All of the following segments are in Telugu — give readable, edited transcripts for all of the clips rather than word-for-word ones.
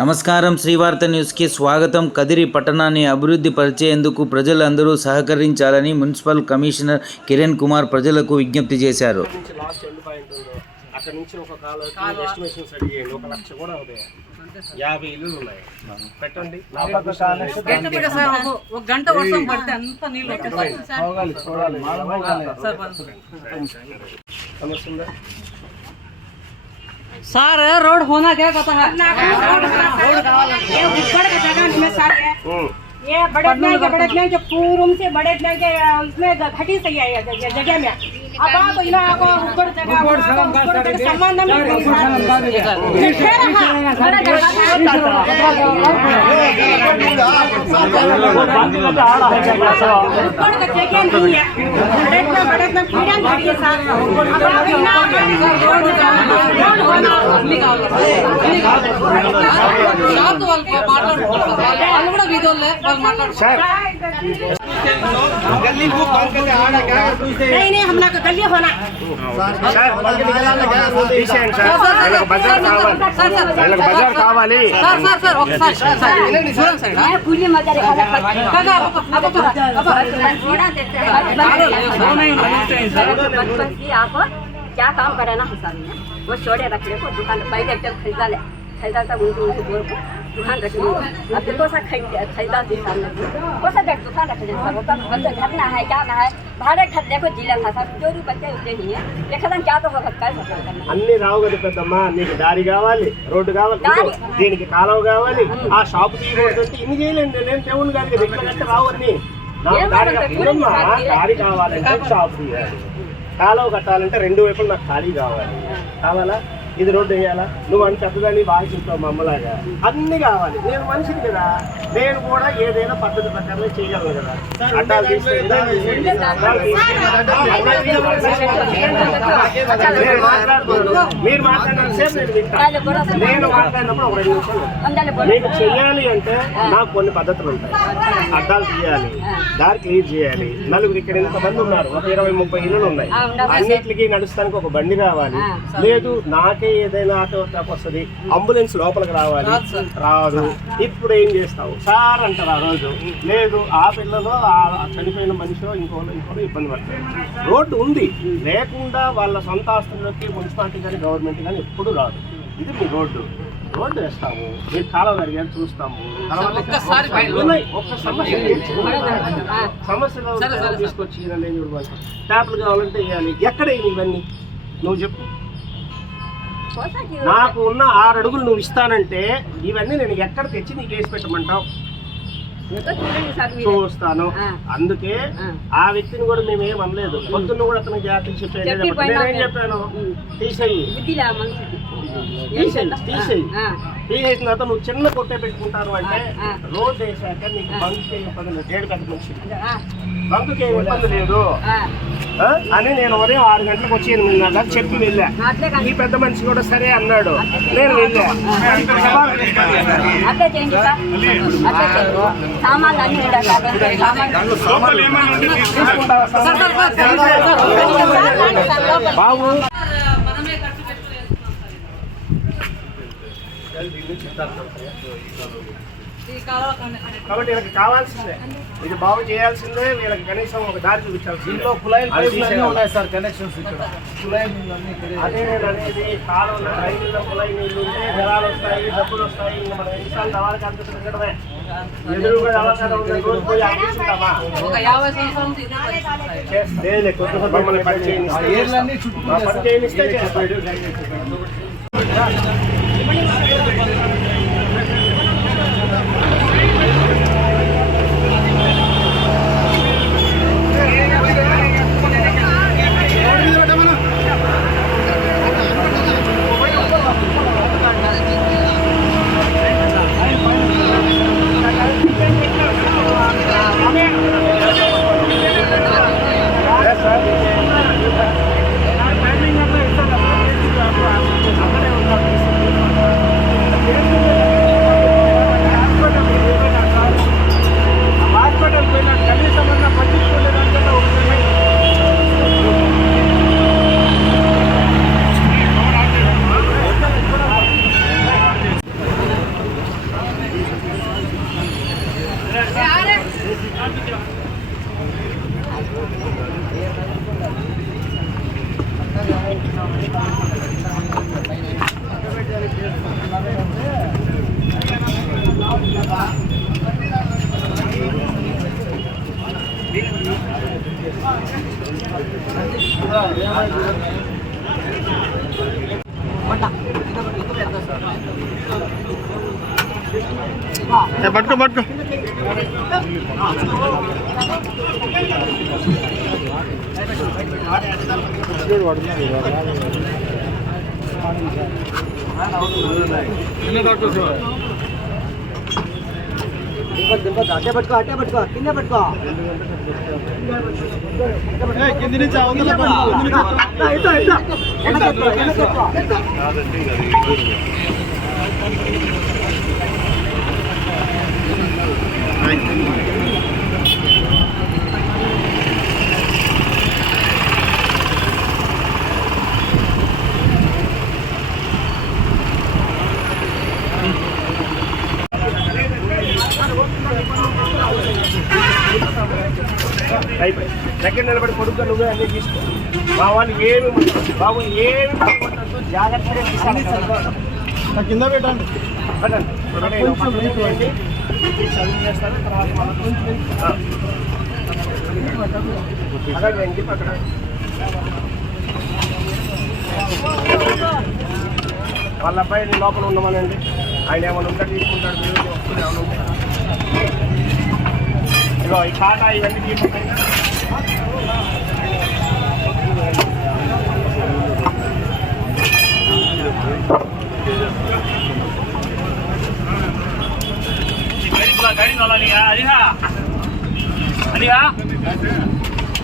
నమస్కారం. శ్రీవార్త న్యూస్కి స్వాగతం. కదిరి పట్టణాన్ని అభివృద్ధి పరిచేందుకు ప్రజలందరూ సహకరించాలని మున్సిపల్ కమిషనర్ కిరణ్ కుమార్ ప్రజలకు విజ్ఞప్తి చేశారు. सर रोड होना क्या कहता है? ये बड़े के पूर्व से बड़े के इसमें घटी सही है जगह में अब आप को ऊपर जगह संबंध में गली को बंद करके आना क्या नहीं हम लोग गली होना सर बंद निकलना क्या पेशेंट सर बाजार कावाली पुली मजा आप क्या काम कराना वो छोड़े रख ले दुकान पहले खरीदा था उनको बोल दुकान रख ली अब तो सा खरीदा सामने कोसा दुकान रख ले सब घर ना है क्या ना है भाड़े घर देखो जिला था सब जो बच्चे उठे ही है देखा क्या तो होगा क्या అన్ని రావు కదా పెద్దమ్మా నీకు దారి కావాలి రోడ్డు కావాలి దీనికి కాలువ కావాలి ఆ షాప్ తీయకూడదంటే ఇన్ని చేయలేండి నేను టౌన్ గారికి దగ్గర కట్ట రావు అన్ని దారి కావాలంటే షాప్ తీయాలి కాలువ కట్టాలంటే రెండు వైపులు నాకు ఖాళీ కావాలా ఇది రోడ్డు వేయాలా నువ్వు అని పెద్దదాన్ని బాగా చెప్తావు మా అమ్మలాగా అన్ని కావాలి నేను మనిషిని కదా నేను కూడా ఏదైనా పద్ధతి ప్రకారం చేయగలను కదా అడ్డాలు మీరు మాట్లాడిన సేపు నేను వింటాను నేను మాట్లాడినప్పుడు ఒక 2 నిమిషాలు మీకు చెయ్యాలి అంటే నాకు కొన్ని పద్ధతులు ఉంటాయి అడ్డాలు తీయాలి దారి క్లియర్ చేయాలి నలుగురు ఇక్కడ ఎంతమంది ఉన్నారు ఒక 20-30 ఇళ్ళు ఉన్నాయి అన్నిటికీ నడుస్తానికి ఒక బండి కావాలి లేదు నాకే ఏదైనా ఆటో వస్తుంది అంబులెన్స్ లోపలికి రావాలి రాదు ఇప్పుడు ఏం చేస్తావు సార్ అంటారు ఆ రోజు లేదు ఆ పిల్లలో చనిపోయిన మనిషి ఇంకో ఇబ్బంది పడతారు రోడ్డు ఉంది లేకుండా వాళ్ళ సొంత ఆస్తుల్లోకి మున్సిపాలిటీ కానీ గవర్నమెంట్ కానీ ఎప్పుడు రాదు ఇది మీ రోడ్డు వేస్తాము మీరు కాలం అడిగారు చూస్తాము ఒక్క సమస్యలో తీసుకొచ్చి ట్యాప్లు కావాలంటే వేయాలి ఎక్కడ ఇవన్నీ నువ్వు చెప్పు నాకు ఉన్న 6 అడుగులు నువ్వు ఇస్తానంటే ఇవన్నీ నేను ఎక్కడ తెచ్చి నీకు వేసి పెట్టమంటావు చూస్తాను అందుకే ఆ వ్యక్తిని కూడా మేమేం అనలేదు పొద్దున్న కూడా అతనికి జాగ్రత్తలు చెప్పాను నేనేం చెప్పాను తీసేసిన తర్వాత నువ్వు చిన్న కొట్టే పెట్టుకుంటాను అంటే రోడ్ వేసాక నీకు బంక్ ఇబ్బంది ఏడు పెద్ద మనిషి బంకుకి ఏమి ఇబ్బంది లేదు అని నేను ఉదయం 6 గంటలకు వచ్చి 8:30 చెప్పి వెళ్ళా ఈ పెద్ద మనిషి కూడా సరే అన్నాడు నేను వెళ్ళా బాబు కాబట్టి వీళ్ళకి కావాల్సిందే ఇది బాగు చేయాల్సిందే వీళ్ళకి కనీసం ఒక దారి చూపించాల్సిందే ఉన్నాయి సార్ కనెక్షన్స్ ఇక్కడ అదే నేను అనేది కాలంలో రైతుల్లో కుళాయి నీళ్ళు ఉంటే జలాలు వస్తాయి డబ్బులు వస్తాయి ఇంకా మన ఎన్నిసార్లు దవాలకి అంత తిరగడమే ఎదురుగా అవసరం రోజు పోయి ఆలోచిస్తామా లేదు కొత్త మమ్మల్ని పని చేయనిస్తే చేస్తాడు పట్టుకో పట్టుకో అట్టే పట్టుకో కింద పట్టుకో కింది నుంచి దగ్గర నిలబడి కొడుకు నువ్వే అన్నీ తీసుకో. మా వాళ్ళు ఏమి బాబు ఏమి కొట్టద్దు, జాగ్రత్తగా కింద పెట్టండి చదువు చేస్తాను తర్వాత అలాగే ఇంటి పక్కన వాళ్ళ అబ్బాయి లోపల ఉండమనండి. ఆయన ఏమైనా ఉంటే తీసుకుంటాడు. మీరు వస్తుంది ఏమైనా ఉంటే ఇగో ఈ కాటా ఇవన్నీ తీసుకుంటాయి.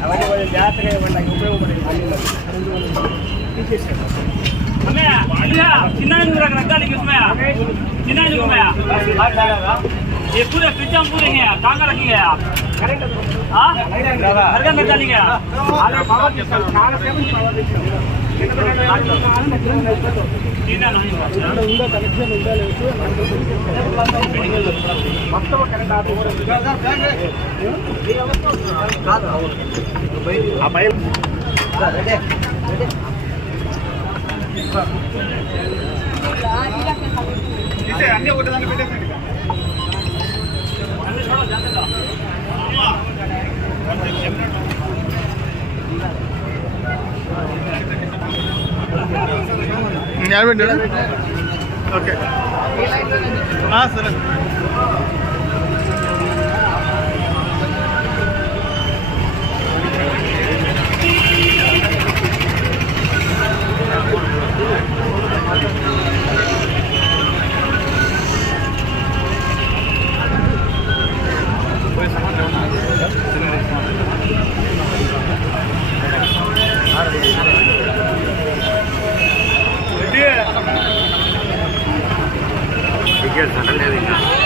అవన్నీ కొంచెం జాగ్రత్తగా ఇవ్వండి, నాకు ఉపయోగపడేది. తీసేసాడు ये पूरे फ्रिज में पूरे हैं कहाँ का रखी गया घर का नक्का नहीं गया అన్నీ ఒకటి దాన్ని పెట్టేసండి. ఓకే సరే టికెట్స్ అంటే లేదు ఇంకా